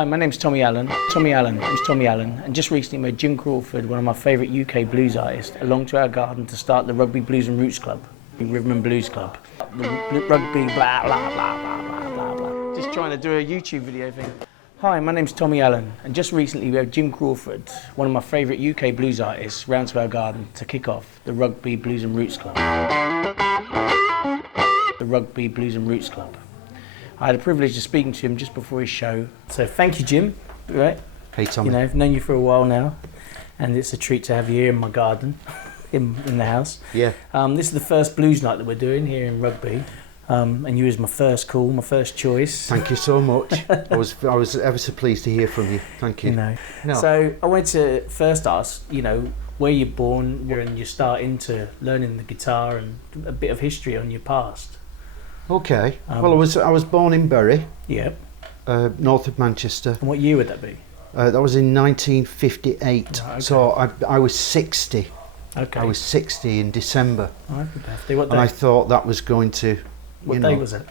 Hi, my name's Tommy Allen. I'm Tommy Allen, and just recently made Jim Crawford, one of my favourite UK blues artists, along to our garden to start the Rugby Blues and Roots Club, the Rhythm and Blues Club. The rugby, blah, blah, blah, blah, blah, blah, blah. Just trying to do a YouTube video thing. Hi, my name's Tommy Allen, and just recently we had Jim Crawford, one of my favourite UK blues artists, round to our garden to kick off the Rugby Blues and Roots Club. The Rugby Blues and Roots Club. I had the privilege of speaking to him just before his show. So thank you, Jim. Right? Hey, Tommy. You know, I've known you for a while now, and it's a treat to have you here in my garden, in the house. Yeah. This is the first blues night that we're doing here in Rugby, and you was my first call, my first choice. Thank you so much. I was ever so pleased to hear from you. Thank you. You know. No. So I wanted to first ask, you know, where you're born and you start into learning the guitar and a bit of history on your past. Okay. Well, I was born in Bury. Yep. North of Manchester. And what year would that be? That was in 1958. Oh, okay. So I was 60. Okay. I was 60 in December. Oh, happy birthday. What day? And I thought that was going to. What day was it?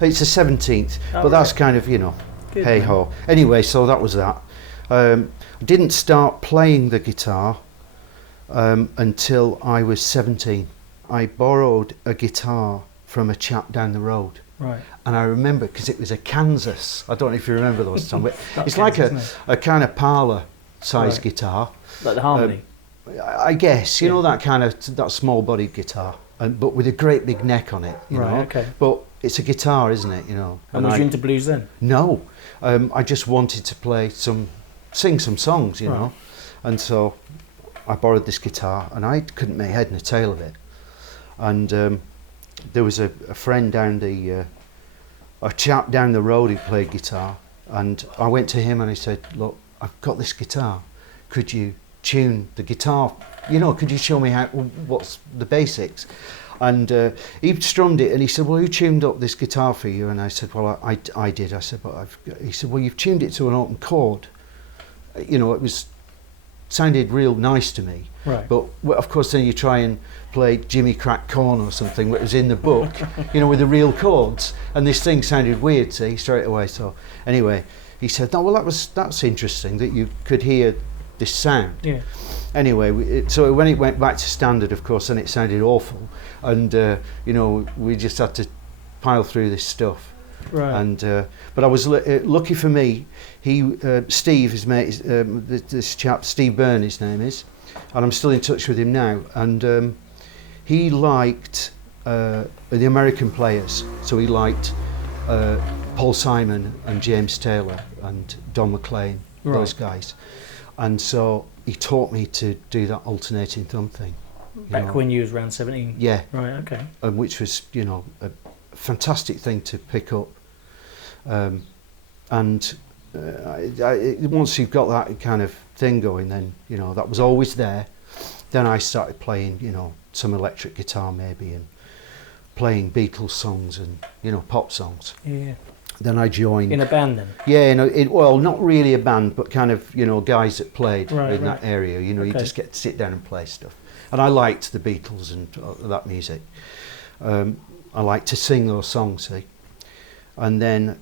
It's the 17th. Oh, but that's right. kind of, you know, Good, hey man. ho. Anyway, so that was that. I didn't start playing the guitar until I was 17. I borrowed a guitar from a chap down the road. Right. And I remember, because it was a Kansas, I don't know if you remember those songs, but it's Kansas, like a kind of parlour size Right. guitar. Like the harmony. I guess, you Yeah. know, that small bodied guitar, but with a great big neck on it, you Right, know. okay. But it's a guitar, isn't it, you know. And was you into blues then? No, I just wanted to sing some songs, you Right. know. And so I borrowed this guitar and I couldn't make head nor tail of it. And there was a friend down a chap down the road who played guitar, and I went to him and I said, look, I've got this guitar, could you tune the guitar, you know, could you show me what's the basics? And he strummed it and he said, well, who tuned up this guitar for you? And I said, well, I did. I said, but he said, well, you've tuned it to an open chord. You know, it sounded real nice to me. Right. But of course then you try and play Jimmy Crack Corn or something that was in the book, you know, with the real chords, and this thing sounded weird, see, straight away. So anyway, he said, no, well, that's interesting that you could hear this sound. Yeah. Anyway, so when it went back to standard, of course, then it sounded awful, and you know, we just had to pile through this stuff. Right. And but I was lucky for me. Steve, his mate, this chap, Steve Byrne, his name is, and I'm still in touch with him now. And he liked the American players, so he liked Paul Simon and James Taylor and Don McLean, Right. those guys. And so he taught me to do that alternating thumb thing. Back when you was around 17? Yeah. Right, okay. Which was, you know, a fantastic thing to pick up. And once you've got that kind of thing going, then, you know, that was always there. Then I started playing, you know, some electric guitar maybe, and playing Beatles songs and, you know, pop songs. Yeah. Then I joined... In a band then? Yeah, you know, well, not really a band, but kind of, you know, guys that played Right, in that area. You know, you Okay. just get to sit down and play stuff. And I liked the Beatles and that music. I liked to sing those songs, see. And then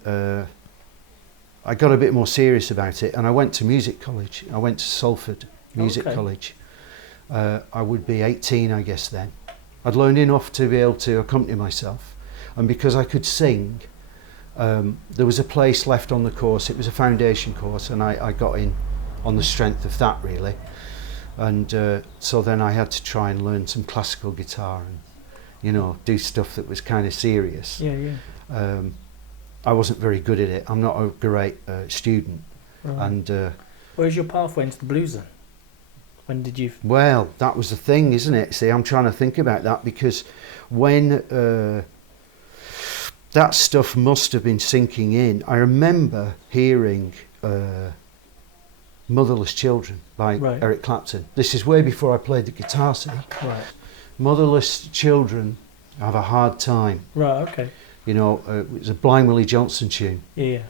I got a bit more serious about it, and I went to music college. I went to Salford Music Okay. College. I would be 18, I guess, then. I'd learned enough to be able to accompany myself, and because I could sing, there was a place left on the course. It was a foundation course, and I got in on the strength of that, really. And so then I had to try and learn some classical guitar and, you know, do stuff that was kind of serious. Yeah, yeah. I wasn't very good at it. I'm not a great student. Right. And Where's your pathway into the blues then? When did you... well, that was the thing, isn't it? See, I'm trying to think about that, because when that stuff must have been sinking in. I remember hearing Motherless Children by Right. Eric Clapton. This is way before I played the guitar, see. Right. Motherless children have a hard time. Right, okay. You know, it was a Blind Willie Johnson tune. Yeah, yeah.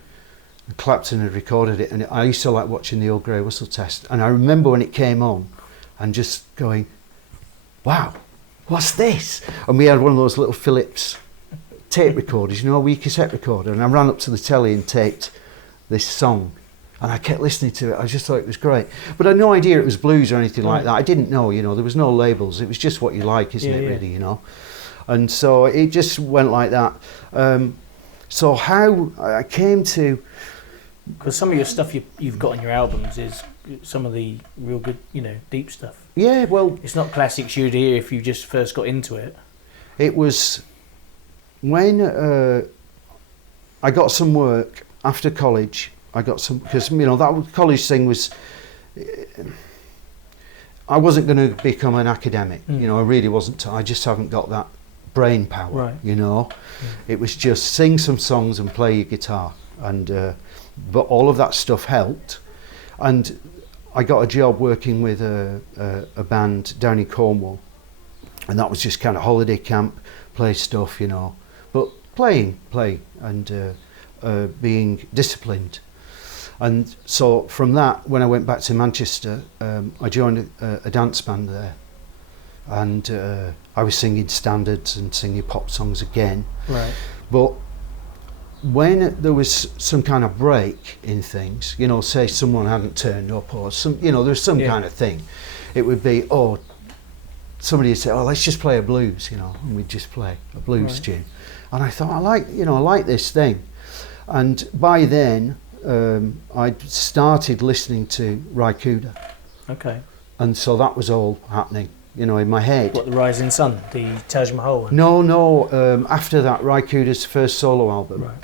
And Clapton had recorded it, and I used to like watching the old Grey Whistle Test. And I remember when it came on and just going, wow, what's this? And we had one of those little Philips tape recorders, you know, a wee cassette recorder. And I ran up to the telly and taped this song. And I kept listening to it. I just thought it was great. But I had no idea it was blues or anything like that. I didn't know, you know, there was no labels. It was just what you like, isn't it, really, you know? And so it just went like that. So how I came to... Because some of your stuff you've got on your albums is some of the real good, you know, deep stuff. Yeah, well... It's not classics you'd hear if you just first got into it. It was when I got some work after college. I got some, because, you know, that college thing was... I wasn't going to become an academic, you know, I really wasn't. I just haven't got that brain power, you know. It was just sing some songs and play your guitar. And but all of that stuff helped. And I got a job working with a band down in Cornwall. And that was just kind of holiday camp, play stuff, you know. But playing, and being disciplined. And so from that, when I went back to Manchester, I joined a dance band there. And I was singing standards and singing pop songs again. Right. But when there was some kind of break in things, you know, say someone hadn't turned up or some, you know, there's some kind of thing, it would be, somebody would say, let's just play a blues, you know, and we'd just play a blues tune. And I thought, I like this thing. And by then, I'd started listening to Raikuda. Okay. And so that was all happening, you know, in my head. What, the Rising Sun, the Taj Mahal one? No, after that, Raikuda's first solo album. Right.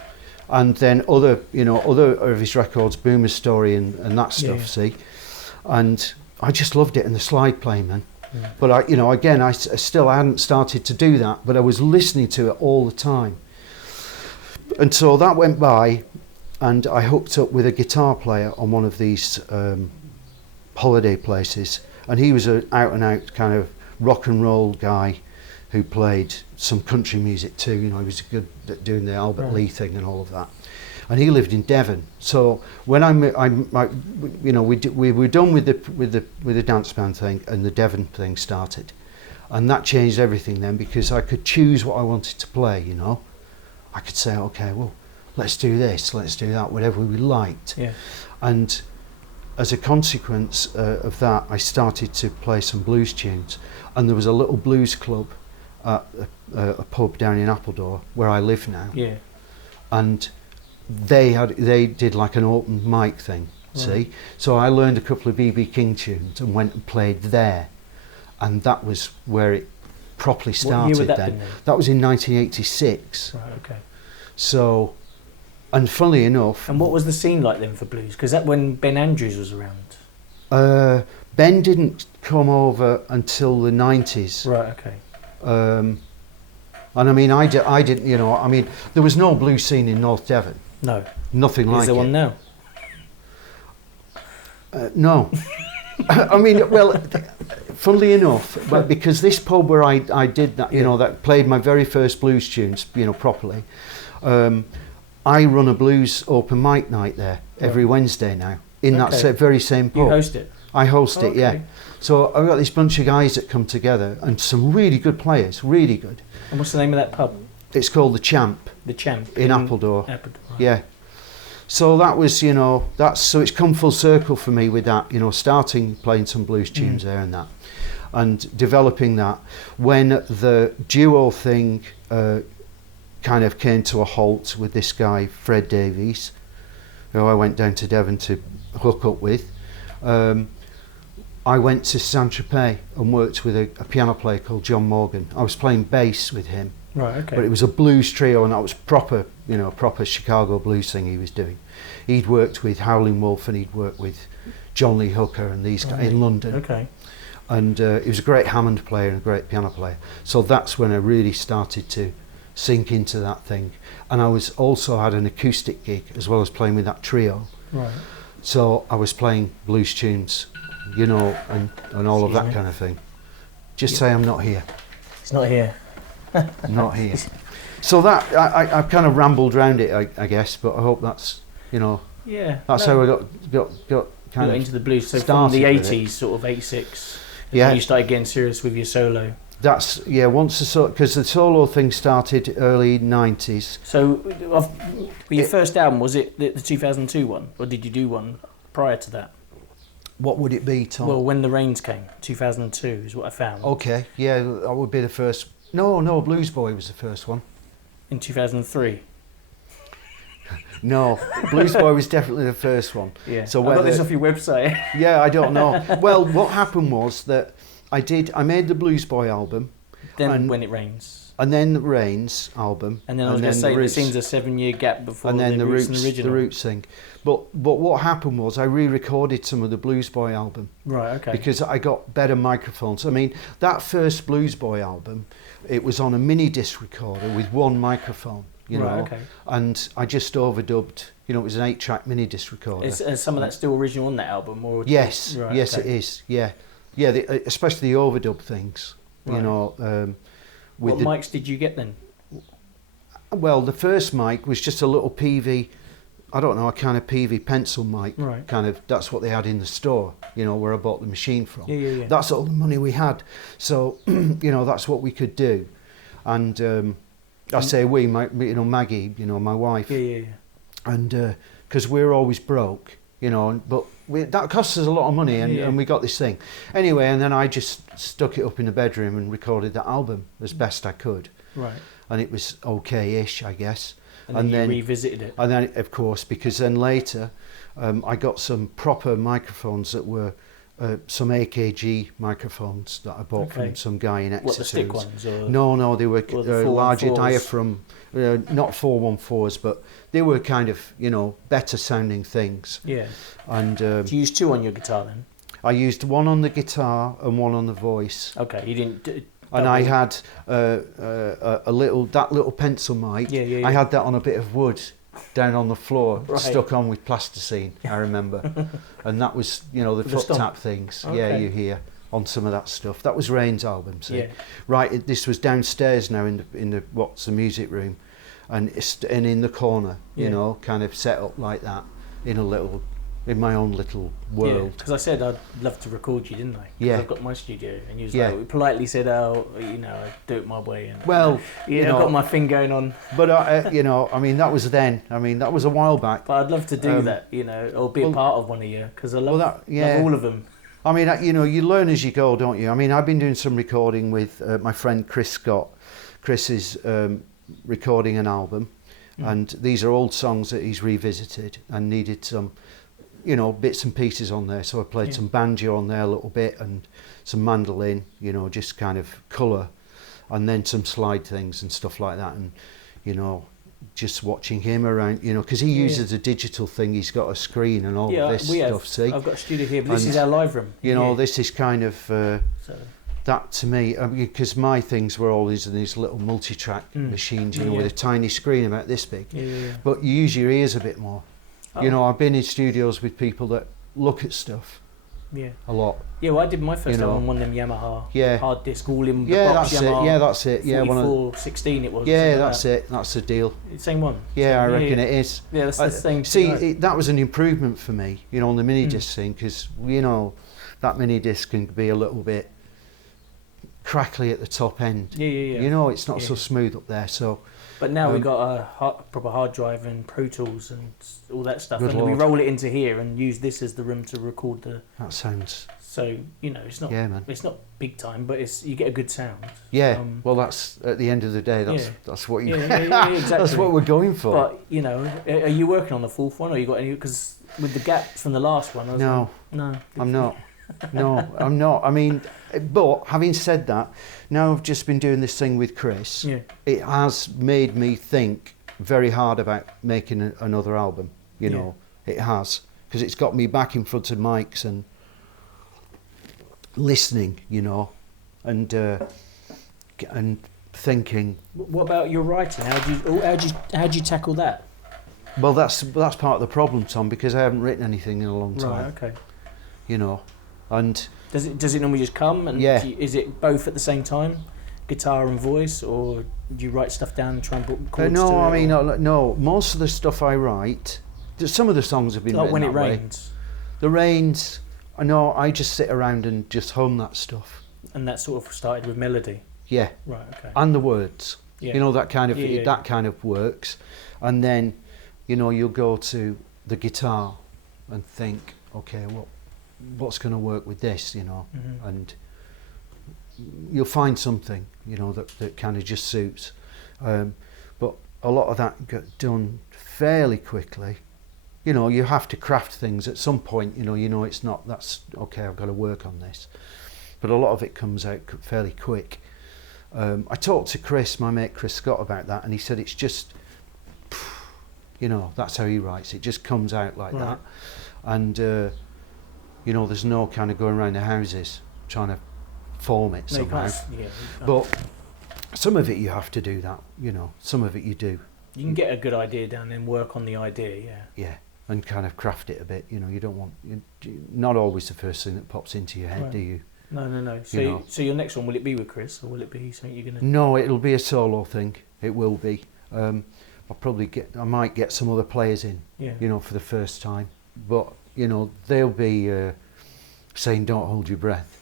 And then other of his records, Boomer's Story and that stuff, see. And I just loved it, and the slide playing, man. Yeah. But I still hadn't started to do that, but I was listening to it all the time. And so that went by, and I hooked up with a guitar player on one of these holiday places, and he was an out-and-out kind of rock and roll guy who played some country music too. You know, he was good at doing the Albert Lee thing and all of that. And he lived in Devon. So when we were done with the dance band thing, and the Devon thing started, and that changed everything then, because I could choose what I wanted to play. You know, I could say, okay, well, let's do this, let's do that, whatever we liked. Yeah. And as a consequence of that, I started to play some blues tunes, and there was a little blues club at a pub down in Appledore where I live now. Yeah. And they did like an open mic thing, see? So I learned a couple of B.B. King tunes and went and played there. And that was where it properly started. What year would that then. That was in 1986. Right, okay. So, and funnily enough... And what was the scene like then for blues? Because that when Ben Andrews was around? Ben didn't come over until the 90s. Right, okay. And I mean, I didn't, you know, I mean, there was no blues scene in North Devon. No. Nothing like it. Is there one now? No. I mean, well, funnily enough, but because this pub where I did that, you know, that played my very first blues tunes, you know, properly, I run a blues open mic night there every Wednesday now, in that very same pub. You host it? I host it, yeah. So I've got this bunch of guys that come together, and some really good players, really good. And what's the name of that pub? It's called The Champ. The Champ in Appledore. Right. Yeah. So that was, you know, so it's come full circle for me with that, you know, starting playing some blues tunes there and that, and developing that. When the duo thing kind of came to a halt with this guy, Fred Davies, who I went down to Devon to hook up with, I went to Saint-Tropez and worked with a piano player called John Morgan. I was playing bass with him. Right, okay. But it was a blues trio, and that was proper Chicago blues thing he was doing. He'd worked with Howlin' Wolf, and he'd worked with John Lee Hooker and these guys in London. Okay. And he was a great Hammond player and a great piano player. So that's when I really started to sink into that thing. And I was also had an acoustic gig as well as playing with that trio. Right. So I was playing blues tunes, you know, and all of that kind of thing. Just say I'm not here. It's not here. Not here. So that I've kind of rambled around it, I guess, but I hope that's, you know, that's how I got kind of into the blues. So from the 80s, sort of 86, when you started getting serious with your solo. That's once because the solo thing started early 90s. So, your first album, was it the 2002 one, or did you do one prior to that? What would it be, Tom? Well, When the Rains Came, 2002 is what I found. Okay, yeah, that would be the first. No, Blues Boy was the first one. In 2003. No, Blues Boy was definitely the first one. Yeah. So I got this off your website. Yeah, I don't know. Well, what happened was that I made the Blues Boy album. Then When It Rains. And then the Rains album. And then I was going to say, there seems a 7-year gap before and then the Roots and Original. The Roots thing. But what happened was I re-recorded some of the Blues Boy album. Right, okay. Because I got better microphones. I mean, that first Blues Boy album, it was on a mini disc recorder with one microphone, you know. Okay. And I just overdubbed, it was an 8-track mini disc recorder. Is some of that still original on that album? Or Yes, right, yes okay. it is, yeah. Yeah, especially the overdub things, right. With what mics did you get then? Well, the first mic was just a little PV, I don't know, a kind of PV pencil mic. Right. Kind of, that's what they had in the store, where I bought the machine from. Yeah. That's all the money we had. So, that's what we could do. And I say we, Maggie, my wife. Yeah. And because we're always broke, but that cost us a lot of money, and we got this thing. Anyway, and then I just stuck it up in the bedroom and recorded the album as best I could. Right. And it was okay-ish, I guess. And then you revisited it. And then, of course, because then later I got some proper microphones that were some AKG microphones that I bought from some guy in Exeter. What, the stick ones? Or no, they were the larger diaphragm, not 414s, but they were kind of, better sounding things. Yeah. And do you use two on your guitar then? I used one on the guitar and one on the voice. Okay, you didn't... And I had a little pencil mic. Yeah. I had that on a bit of wood down on the floor, right. stuck on with plasticine, I remember. And that was, the foot tap things. Okay. Yeah, you hear on some of that stuff. That was Rain's album, see. Yeah. Right, this was downstairs now in the what's the music room, and in the corner, kind of set up like that in my own little world. Because I said I'd love to record you, didn't I? Yeah. I've got my studio, and you was like, we politely said, I do it my way. And, well, I've got my thing going on. But that was then. That was a while back. But I'd love to do that, or be a part of one of you, because I love all of them. You learn as you go, don't you? I've been doing some recording with my friend Chris Scott. Chris is recording an album, and these are old songs that he's revisited and needed some bits and pieces on there. So I played some banjo on there a little bit and some mandolin, just kind of colour, and then some slide things and stuff like that. And, just watching him around, because he uses a digital thing. He's got a screen and all this stuff, see? I've got a studio here, but this is our live room. This is kind of, that to me, because my things were always in these little multi-track machines, with a tiny screen about this big. Yeah. But you use your ears a bit more. I've been in studios with people that look at stuff a lot. Yeah, well, I did my first album on one of them Yamaha hard disc, all in the box Yamaha. That's it. 4416 it was. Yeah, that's it. That's the deal. Same one. Yeah, I reckon it is. Yeah, that's the same. See, that was an improvement for me, on the mini disc thing, because that mini disc can be a little bit crackly at the top end. Yeah. It's not so smooth up there. So. But now we've got a proper hard drive and Pro Tools and all that stuff, and Lord. we roll it into here and use this as the room to record the. That sounds. So it's not. Yeah, man. It's not big time, but you get a good sound. Yeah. Well, that's at the end of the day. That's what you. Yeah, exactly. That's what we're going for. But are you working on the fourth one, or you got any? Because with the gap from the last one, no, I'm not. No, I'm not. But having said that, now I've just been doing this thing with Chris. Yeah. It has made me think very hard about making another album. It has, because it's got me back in front of mics and listening. And thinking. What about your writing? How do you tackle that? Well, that's part of the problem, Tom, because I haven't written anything in a long time. Right. Okay. And does it normally just come? And is it both at the same time, guitar and voice, or do you write stuff down and try and put chords to it? No. Most of the stuff I write, some of the songs have been like written When It that way. Rains. The Rains. I just sit around and just hum that stuff. And that sort of started with melody. Yeah. Right. Okay. And the words. Yeah. You know, that kind of Yeah. that kind of works. And then, you know, you'll go to the guitar and think, okay, what's going to work with this, you know, Mhm. and you'll find something, you know, that kind of just suits. But a lot of that got done fairly quickly. You know, you have to craft things at some point, you know it's not, that's, okay, I've got to work on this. But a lot of it comes out fairly quick. I talked to Chris, my mate Chris Scott, about that, and he said it's just, you know, that's how he writes. It just comes out like Right. that. And, you know, there's no kind of going around the houses trying to form it No, you somehow. can't. Yeah. You can't. But some of it you have to do that, you know, some of it you do. You can get a good idea down and work on the idea, yeah. Yeah, and kind of craft it a bit, you know, you don't want, not always the first thing that pops into your head, Right. do you? No. So, You know. so your next one, will it be with Chris, or will it be something you're gonna? No, it'll be a solo thing, it will be. I might get some other players in, Yeah. you know, for the first time. But, you know, they'll be saying, don't hold your breath.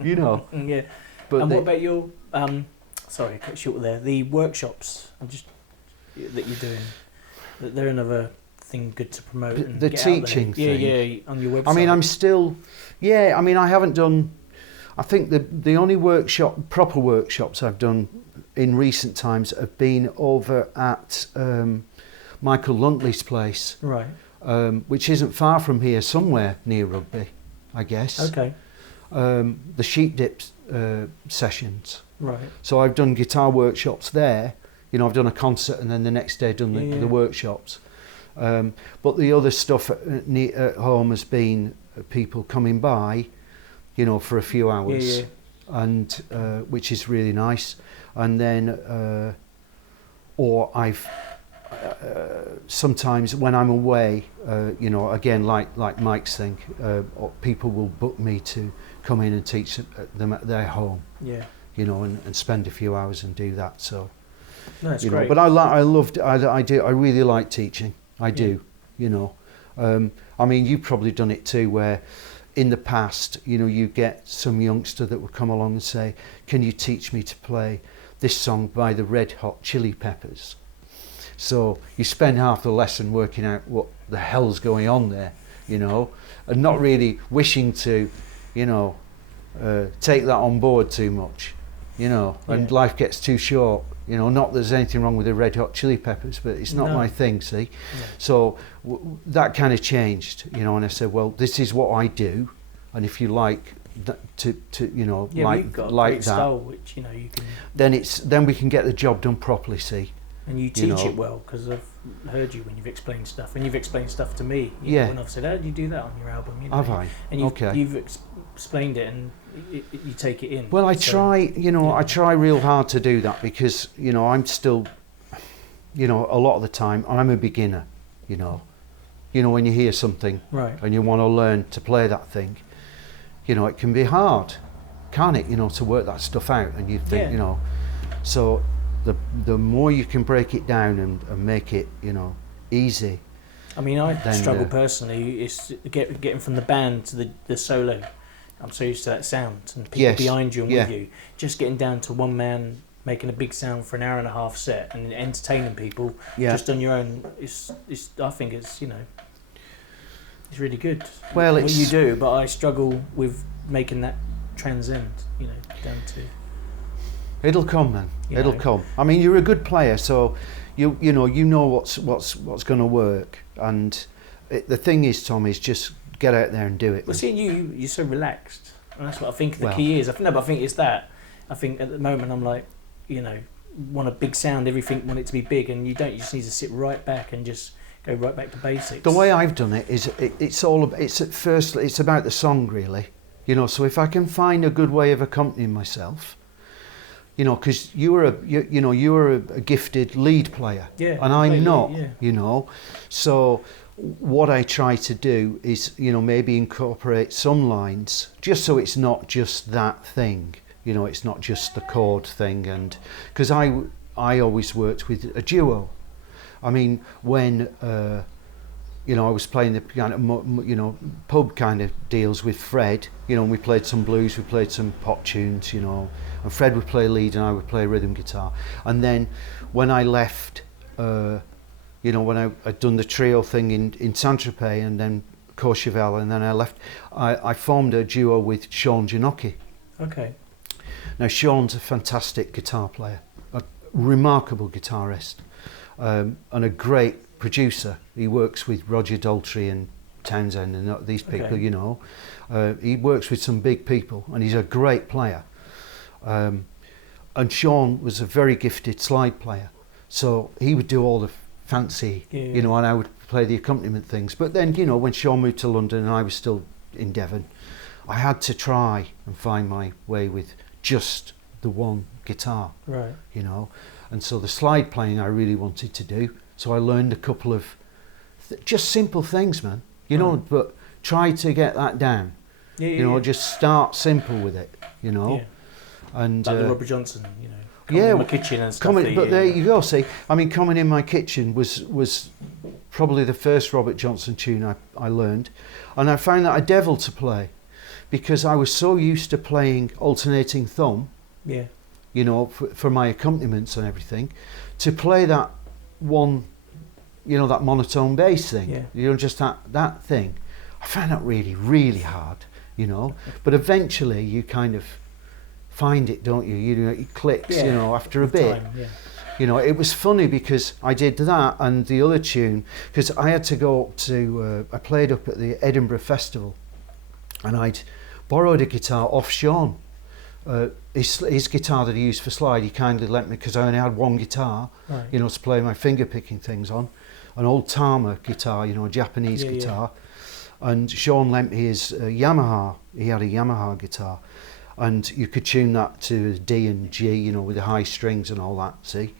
You know. Yeah. But And what about your? Sorry, cut short there. The workshops, that you're doing. They're another thing good to promote. And The get out there. teaching thing. Yeah, on your website. I mean, I'm still, I mean, I haven't done, I think the only proper workshops I've done in recent times have been over at Michael Luntley's place, Right. which isn't far from here, somewhere near Rugby, I guess. Okay. The sheep dip sessions. Right. So I've done guitar workshops there. You know, I've done a concert and then the next day done the workshops. But the other stuff at home has been people coming by, you know, for a few hours, and which is really nice. And then, or I've sometimes when I'm away, you know, again like Mike's thing, people will book me to come in and teach them at their home. Yeah. You know, and spend a few hours and do that. So, No, that's you great. know, but I really like teaching. I do, you know. I mean, you've probably done it too, where in the past, you know, you get some youngster that would come along and say, can you teach me to play this song by the Red Hot Chili Peppers? So you spend half the lesson working out what the hell's going on there, you know, and not really wishing to, you know, take that on board too much, you know, and life gets too short. You know, not that there's anything wrong with the Red Hot Chili Peppers, but it's not my thing, see. Yeah. So that kind of changed, you know, and I said, well, this is what I do, and if you like to you know, we've got like that that, style, which, you know, you can. Then we can get the job done properly, see. And you teach it well, because I've heard you when you've explained stuff, and you've explained stuff to me. You know, when I've said, how do you do that on your album? You know, have I? And you've explained it, and you take it in. Well, I try, you know, I try real hard to do that, because, you know, I'm still, you know, a lot of the time I'm a beginner, you know. You know, when you hear something and you want to learn to play that thing, you know, it can be hard, can't it? You know, to work that stuff out, and you think, you know, so the more you can break it down and make it, you know, easy. I mean, I struggle personally. It's getting from the band to the solo. I'm so used to that sound and people behind you and with you. Just getting down to one man making a big sound for an hour and a half set and entertaining people just on your own. I think it's, you know, it's really good. Well, what you do, but I struggle with making that transcend, you know, down to. It'll come, man. It'll come. I mean, you're a good player, so you know what's going to work. And the thing is, Tom, is just get out there and do it. Well, seeing you're so relaxed, and that's what I think the key is. But I think it's that. I think at the moment I'm like, you know, want a big sound, everything, want it to be big, and you don't. You just need to sit right back and just go right back to basics. The way I've done it is it's at first it's about the song, really. You know, so if I can find a good way of accompanying myself. You know, because you were a gifted lead player, and I'm not. You know, so what I try to do is, you know, maybe incorporate some lines, just so it's not just that thing. You know, it's not just the chord thing, and because I always worked with a duo. I mean, when you know, I was playing the kind of, you know, pub kind of deals with Fred, you know, and we played some blues, we played some pop tunes, you know, and Fred would play lead and I would play rhythm guitar. And then when I left, you know, when I'd done the trio thing in Saint-Tropez and then Courchevel, and then I left, I formed a duo with Sean Giannocchi. Okay. Now Sean's a fantastic guitar player, a remarkable guitarist, and a great producer. He works with Roger Daltrey and Townsend and these people, Okay. you know. He works with some big people and he's a great player. And Sean was a very gifted slide player. So he would do all the fancy, you know, and I would play the accompaniment things. But then, you know, when Sean moved to London and I was still in Devon, I had to try and find my way with just the one guitar, Right. you know. And so the slide playing I really wanted to do. So I learned a couple of just simple things, man, you know, but try to get that down, you know, just start simple with it, you know. And like the Robert Johnson, you know, coming in my kitchen and stuff. But there you go, see, I mean, Coming in My Kitchen was probably the first Robert Johnson tune I learned, and I found that a devil to play, because I was so used to playing alternating thumb, you know, for my accompaniments and everything, to play that one, you know, that monotone bass thing, you know, just that thing. I found that really, really hard, you know. But eventually you kind of find it, don't you? You know, it clicks, you know, after a bit. You know, it was funny because I did that and the other tune, because I had to go up to, I played up at the Edinburgh Festival and I'd borrowed a guitar off Sean. His guitar that he used for slide, he kindly lent me because I only had one guitar, you know, to play my finger picking things on, an old Tama guitar, you know, a Japanese guitar, and Sean lent me his Yamaha. He had a Yamaha guitar, and you could tune that to D and G, you know, with the high strings and all that. See,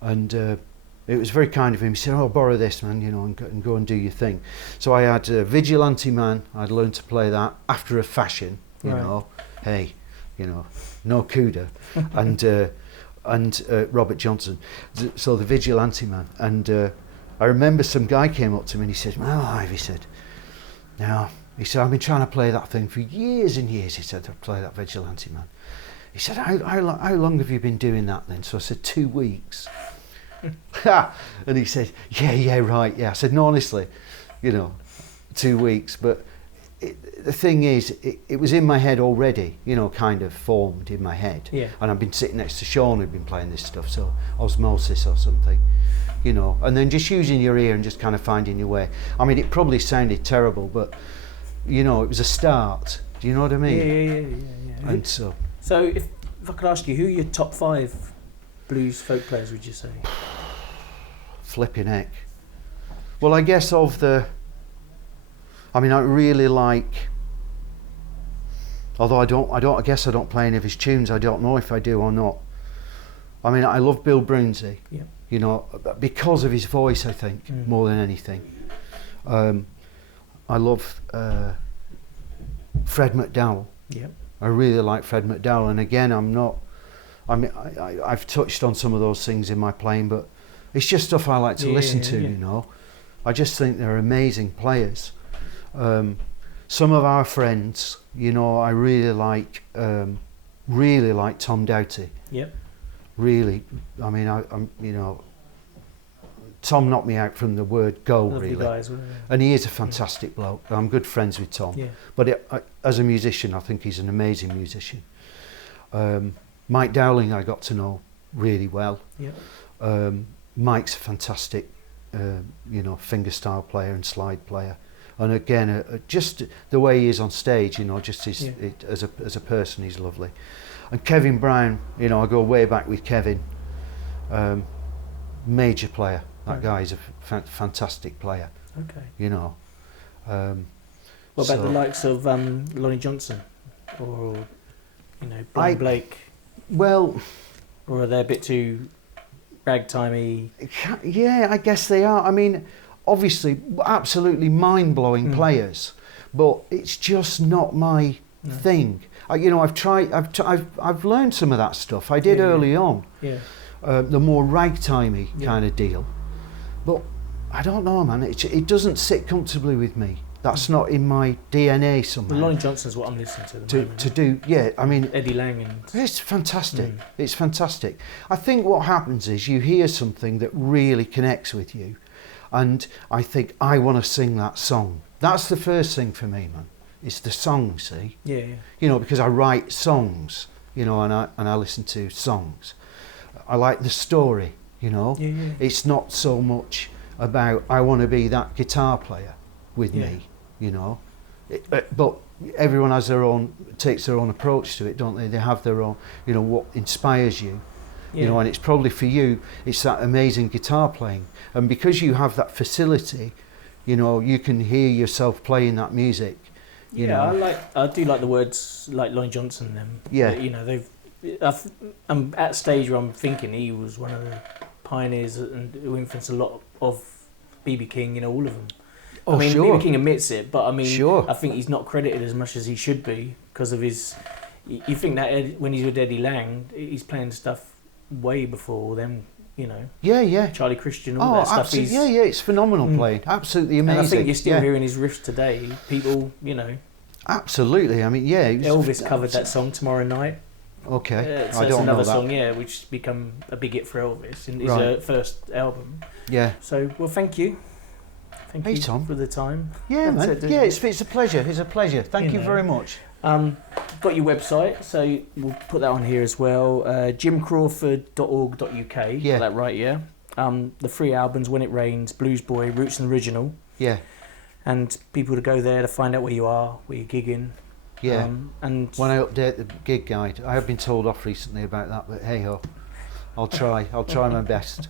and it was very kind of him. He said, "Oh, borrow this, man, you know, and go and do your thing." So I had Vigilante Man. I'd learned to play that after a fashion, you know. Hey. You know, no Cuda, and Robert Johnson. So the Vigilante Man, and I remember some guy came up to me and he said, "Well, Ive," he said, "now," he said, "I've been trying to play that thing for years and years." He said, "To play that Vigilante Man." He said, how long have you been doing that then?" So I said, 2 weeks. And he said, yeah, right, yeah. I said, "No, honestly, you know, 2 weeks, but." The thing is, it was in my head already, you know, kind of formed in my head. And I've been sitting next to Sean who'd been playing this stuff, so osmosis or something, you know. And then just using your ear and just kind of finding your way. I mean, it probably sounded terrible, but, you know, it was a start. Do you know what I mean? Yeah. And so if I could ask you, who are your top 5 blues folk players, would you say? Flipping heck. Well, I guess I mean, I really like, although I guess I don't play any of his tunes. I don't know if I do or not. I mean, I love Bill Broomsey, you know, because of his voice, I think, more than anything. I love Fred McDowell. I really like Fred McDowell. And again, I've touched on some of those things in my playing, but it's just stuff I like to listen to, you know. I just think they're amazing players. Some of our friends, you know, I really like Tom Doughty. Really, I mean, I'm, you know, Tom knocked me out from the word go, really. Guys, and he is a fantastic bloke. I'm good friends with Tom. But as a musician, I think he's an amazing musician. Mike Dowling, I got to know really well. Mike's a fantastic, you know, fingerstyle player and slide player. And again, just the way he is on stage, you know, just as a person, he's lovely. And Kevin Brown, you know, I go way back with Kevin. Major player. That guy is a fantastic player. You know. What about the likes of Lonnie Johnson, or you know, Brian Blake? Well, or are they a bit too ragtimey? Yeah, I guess they are. I mean, obviously, absolutely mind-blowing players, but it's just not my thing. You know, I've learned some of that stuff. I did early on, the more ragtimey kind of deal. But I don't know, man. It doesn't sit comfortably with me. That's not in my DNA somehow. Lonnie Johnson's what I'm listening to at the moment. To do, yeah. I mean, Eddie Lang and it's fantastic. It's fantastic. I think what happens is you hear something that really connects with you, and I think I want to sing that song. That's the first thing for me, man. It's the song, see? yeah. You know, because I write songs, you know, and I listen to songs. I like the story, you know. Yeah. It's not so much about I want to be that guitar player with me, you know. But everyone has takes their own approach to it, don't they? They have their own, you know, what inspires you, you know, and it's probably for you, it's that amazing guitar playing. And because you have that facility, you know, you can hear yourself playing that music. You know. I do like the words like Lonnie Johnson and them. Yeah. You know, I'm at a stage where I'm thinking he was one of the pioneers and who influenced a lot of B.B. King, you know, all of them. Oh, I mean, sure. B.B. King admits it, but I mean, Sure. I think he's not credited as much as he should be because of his. You think that when he's with Eddie Lang, he's playing stuff way before them, you know. Yeah. Charlie Christian, all that stuff. Absolutely. Yeah, it's phenomenal playing. Absolutely amazing. And I think you're still hearing his riffs today. People, you know. Absolutely. I mean, yeah. Elvis covered that song Tomorrow Night. Okay. So I it's don't another know that. song, which has become a big hit for Elvis in his first album. Yeah. So, well, thank you. Thank you Tom. for the time. Yeah, That's man. it, Yeah, it's a pleasure. It's a pleasure. Thank you know. very much. Got your website, so we'll put that on here as well. jimcrawford.org.uk. Yeah. Got that right, yeah. The 3 albums, When It Rains, Blues Boy, Roots and Original. Yeah. And people to go there to find out where you are, where you're gigging. Yeah. And when I update the gig guide, I have been told off recently about that, but hey ho, I'll try my best.